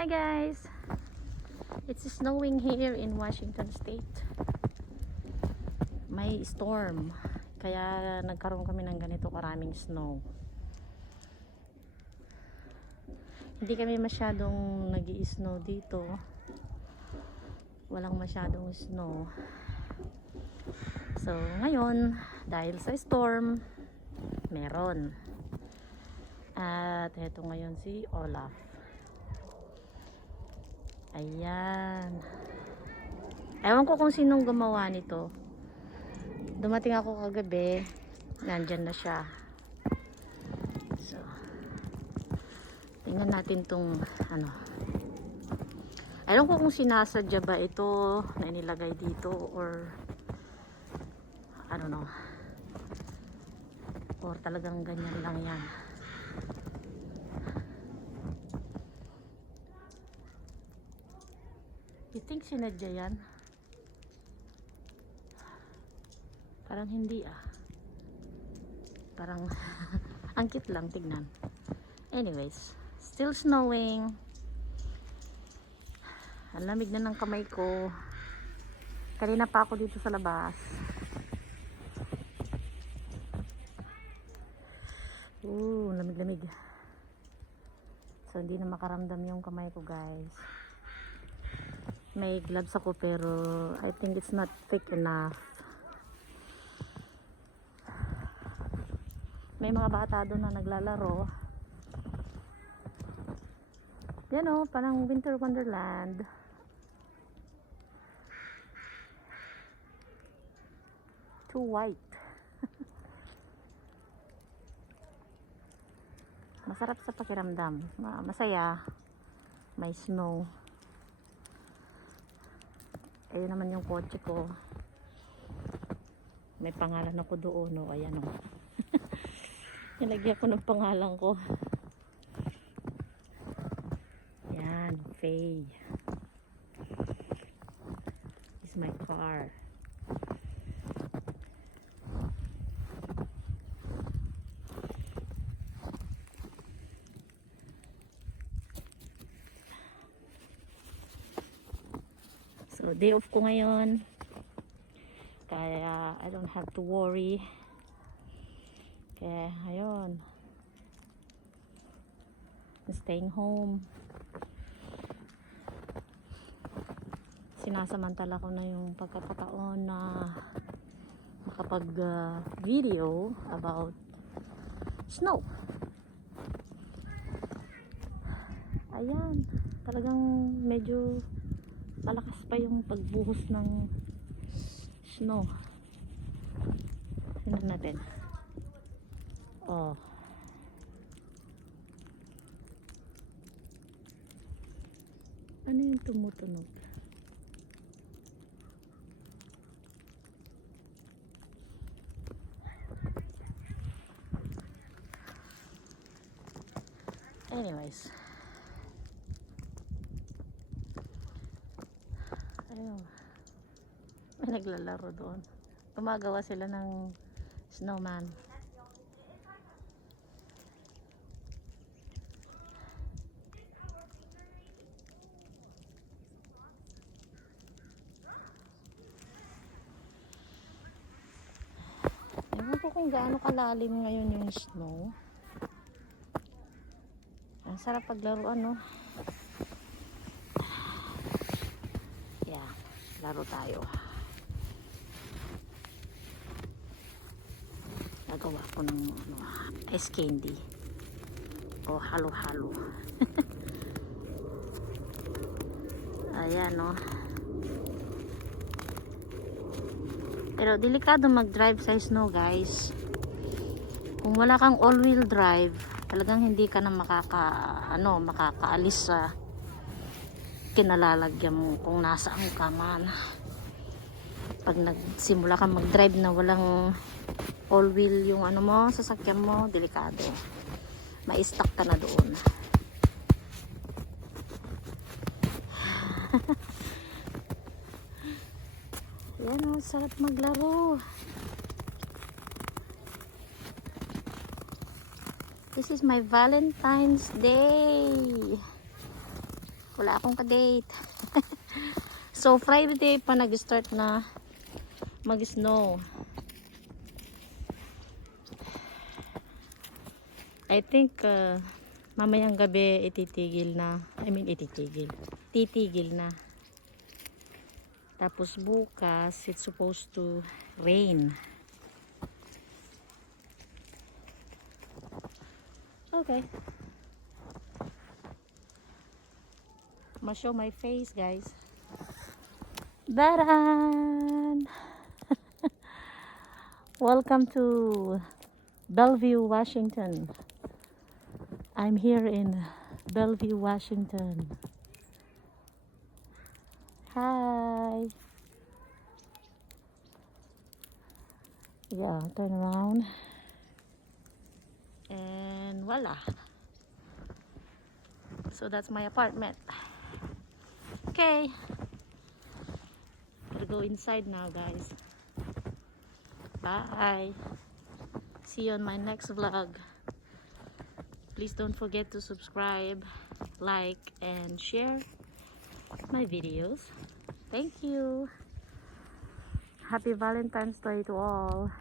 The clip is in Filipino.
Hi guys! It's snowing here in Washington State. May storm. Kaya nagkaroon kami ng ganito karaming snow. Hindi kami masyadong nag-i-snow dito. Walang masyadong snow. So ngayon, dahil sa storm, meron. At eto ngayon si Olaf. Ayan. Ewan ko kung sinong gumawa nito. Dumating ako kagabi. Nandyan na siya. So, tingnan natin tong ano. Ewan ko kung sinasadya ba ito na inilagay dito or I don't know. Or talagang ganyan lang yan. You think sinadya yan? Parang hindi ah. Parang angkit lang tignan. Anyways, still snowing. Ang lamig na ng kamay ko. Kanina pa ako dito sa labas. Lamig-lamig. So hindi na makaramdam yung kamay ko, guys. May gloves ako pero I think it's not thick enough. May mga bata doon na naglalaro. Yan o, parang winter wonderland. Too white. Masarap sa pakiramdam. Masaya. May snow. Ayun naman yung kotse ko. May pangalan ako doon, no? Ayan, no? Nilagyan ko ng pangalan ko. Yan, Faye. This is my car. So, day off ko ngayon. Kaya, I don't have to worry. Kaya, ayun. Staying home. Sinasamantala ko na yung pagkakataon na makapag-video about snow. Ayan. Talagang medyo malakas pa yung pagbuhos ng snow. Tingnan natin. Oh. Ano yung tumutunog? Anyways. Ayun. May naglalaro doon. Gumagawa sila ng snowman. Ewan ko kung gaano kalalim ngayon yung snow. Ang sarap paglaruan, no? Yeah, laro tayo. Nagawa ko ng ice candy. O halo-halo. Ayan, no? Pero delikado mag-drive sa snow, guys. Kung wala kang all-wheel drive, talagang hindi ka na makakaalis sa kinalalagyan mo kung nasaan ka man. Pag nagsimula ka mag-drive na walang all-wheel yung sasakyan mo, delikado. Ma-stuck ka na doon. Yan o, sarap maglaro. This is my Valentines Day. akong ka-date. So Friday pa nag-start na mag-snow. I think mamayang gabi titigil na. Titigil na. Tapos bukas it's supposed to rain. Okay. I'm gonna show my face, guys. Daran! Welcome to Bellevue, Washington. I'm here in Bellevue, Washington. Hi. Yeah, turn around. And voila. So that's my apartment. Okay. Gotta go inside now, guys. Bye. See you on my next vlog. Please don't forget to subscribe, like, and share my videos. Thank you. Happy Valentine's Day to all.